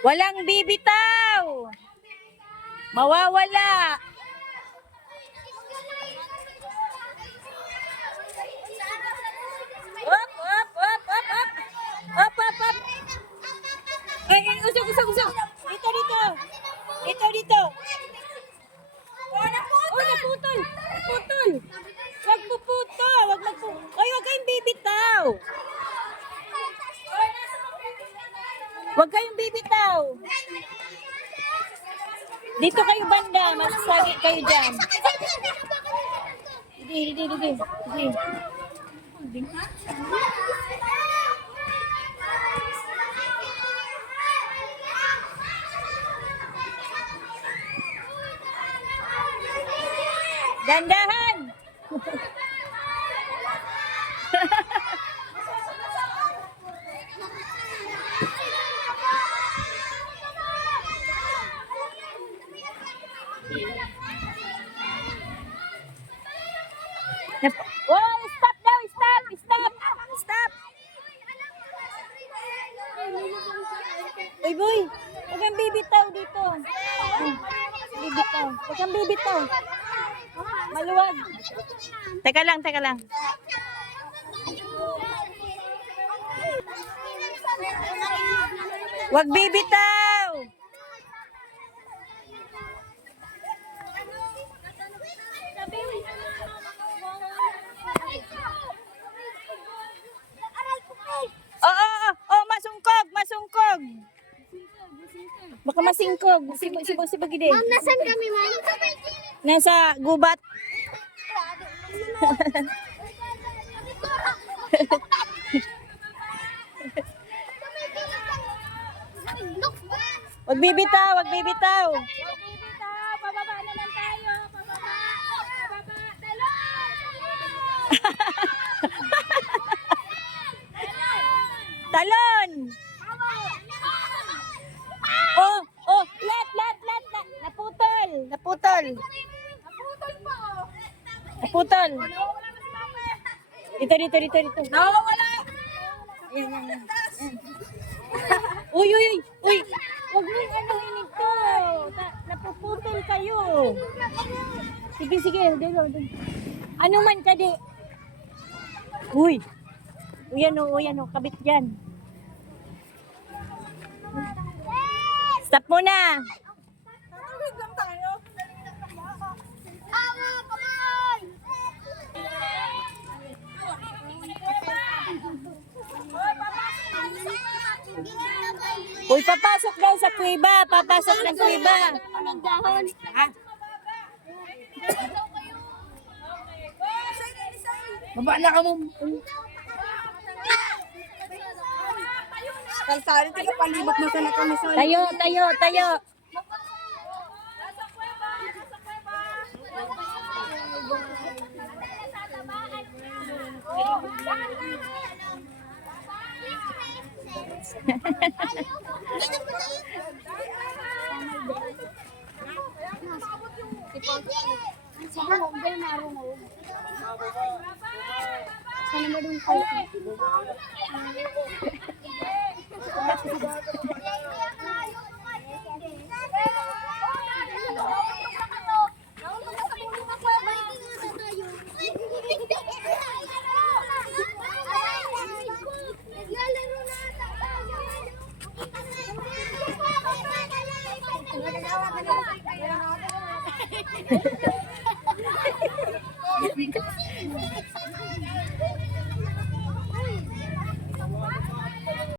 Walang bibitaw. Mawawala. Up, up, up, up, up. Up, up, up. Ay, usog, usog, usog. Dito, dito. Dito, dito. Oh, naputol. Naputol. Wag puputo. Wag magputo. Ay, wag kayong bibitaw. Wag kayong bibitaw. Dito kayo banda. Masasagi kayo dyan. Hindi. Dandahan! Oh, stop daw! Stop! Stop! Stop! Uy, boy! Huwag kang bibitaw dito. Bibitaw. Huwag kang bibitaw. Maluwag. Teka lang, teka lang. Huwag bibitaw. Oh, masungkog, masungkog. Baka masingkog. Sibag din. Ma'am, nasan kami, ma'am? Nasa gubat. Wag bibitaw, wag bibitaw. Pababa naman tayo. Pababa. Talon. Oh, let. Naputol. Naputol po. Naputol. Dito. Nawawala. Ayan. Uy. Huwag mong anuhin ito. Napuputol kayo. Sige. Dito. Ano man ka di. Uy, ano, kabit dyan. Stop muna. Tawid lang tayo. Awa, kamay! Uy, papasok daw sa kuiba. Papasok ng kuiba. Ha? Baba na ka mo. Kalsari, tiga palibot mo sa nakamisol. Tayo. Sana mo dun kayo.